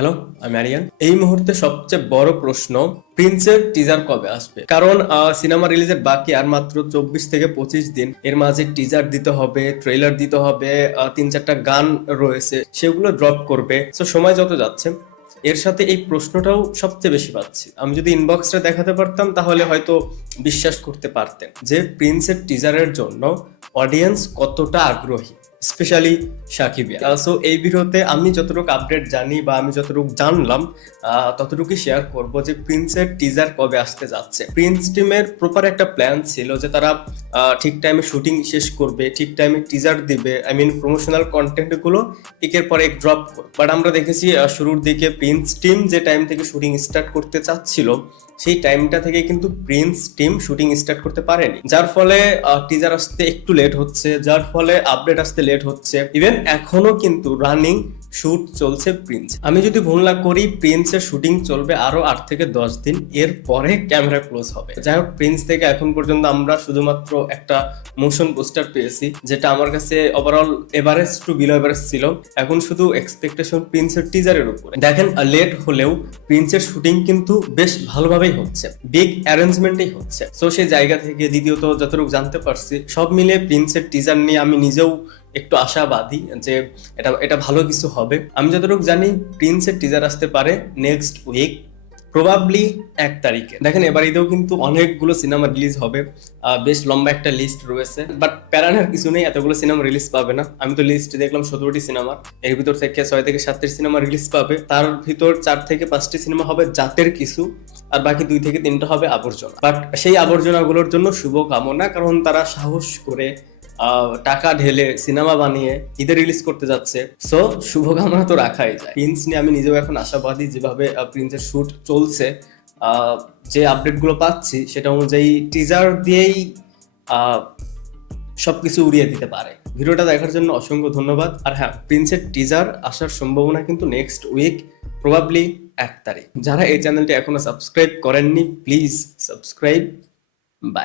Hello, আমি আরিয়ান। এই মুহূর্তে সবচেয়ে বড় প্রশ্ন, প্রিন্সের টিজার কবে আসবে? কারণ সিনেমা রিলিজের বাকি আর মাত্র 24 থেকে 25 দিন। এর মাঝে টিজার দিতে হবে, ট্রেলার দিতে হবে, 3-4টা গান রয়েছে, সেগুলো ড্রপ করবে। তো সময় যত যাচ্ছে, এর সাথে এই প্রশ্নটাও সবচেয়ে বেশি পাচ্ছি। আমি যদি ইনবক্সটা দেখাতে পারতাম তাহলে হয়তো বিশ্বাস করতে পারতেন যে প্রিন্সের টিজারের জন্য অডিয়েন্স কতটা আগ্রহী, স্পেশালি সাকিবিয়া। সো এই ভিডিওতে আমি যতটুকু আপডেট জানি বা আমি যতটুকু জানলাম ততটুকুই শেয়ার করব যে প্রিন্সের টিজার কবে আসতে যাচ্ছে। প্রিন্স টিমের প্রপার একটা প্ল্যান ছিল যে তারা ঠিক টাইমে শুটিং শেষ করবে, ঠিক টাইমে টিজার দিবে, আই মিন প্রমোশনাল কন্টেন্ট গুলো একের পর এক ড্রপ করবে। বাট আমরা দেখেছি শুরুর দিকে প্রিন্স টিম যে টাইম থেকে শুটিং স্টার্ট করতে চাচ্ছিল সেই টাইমটা থেকে কিন্তু প্রিন্স টিম শুটিং স্টার্ট করতে পারেনি, যার ফলে টিজার আসতে একটু লেট হচ্ছে, যার ফলে আপডেট আসতে লেট হচ্ছে। ইভেন এখনো কিন্তু রানিং শুট চলছে প্রিন্স। আমি যদি ভুল না করি, প্রিন্সের শুটিং চলবে আরো 8 থেকে 10 দিন, এর পরে ক্যামেরা ক্লোজ হবে। যাই হোক, প্রিন্স থেকে এখন পর্যন্ত আমরা শুধুমাত্র একটা মোশন পোস্টার পেয়েছি, যেটা আমার কাছে overall average to below average ছিল। এখন শুধু এক্সপেকটেশন প্রিন্সের টিজারের উপরে। দেখেন, লেট হলেও প্রিন্সের শুটিং কিন্তু বেশ ভালোভাবেই হচ্ছে, বিগ অ্যারেঞ্জমেন্টেই হচ্ছে। তো সেই জায়গা থেকে দ্বিতীয়ত যতটুকু জানতে পারছি, সব মিলে প্রিন্সের টিজার নিয়ে আমি নিজেও একটু আশাবাদী যে এটা এটা ভালো কিছু হবে। আমি যতটুকু জানি প্রিন্সের টিজার আসতে পারে নেক্সট উইক, প্রবাবলি 1 তারিখে। দেখেন, এবার ঈদেও কিন্তু অনেকগুলো সিনেমা রিলিজ হবে, বেশ লম্বা একটা লিস্ট রয়েছে। বাট প্যারানার কিছু নেই, এতগুলো সিনেমা রিলিজ পাবে না। আমি তো লিস্ট দেখলাম 17টি সিনেমা, এর ভিতর থেকে 6 থেকে 7টি সিনেমা রিলিজ পাবে। তার ভিতর 4 থেকে 5টি সিনেমা হবে জাতের কিছু, আর বাকি 2 থেকে 3টা হবে আবর্জনা। বাট সেই আবর্জনাগুলোর জন্য শুভ কামনা, কারণ তারা সাহস করে টাকা ঢেলে সিনেমা বানিয়ে ঈদে রিলিজ করতে যাচ্ছে। সো শুভকামনা তো রাখাই যায়। প্রিন্স নিয়ে আমি নিজেও এখন আশাবাদী, যেভাবে প্রিন্সের শুট চলছে, যে আপডেট গুলো পাচ্ছি সেটা অনুযায়ী টিজার দিয়েই সবকিছু উড়িয়ে দিতে পারে। ভিডিওটা দেখার জন্য অসংখ্য ধন্যবাদ। আর হ্যাঁ, প্রিন্সের টিজার আসার সম্ভাবনা কিন্তু নেক্সট উইক, প্রবাবলি 1 তারিখ। যারা এই চ্যানেলটি এখনো সাবস্ক্রাইব করেননি, প্লিজ সাবস্ক্রাইব। বাই।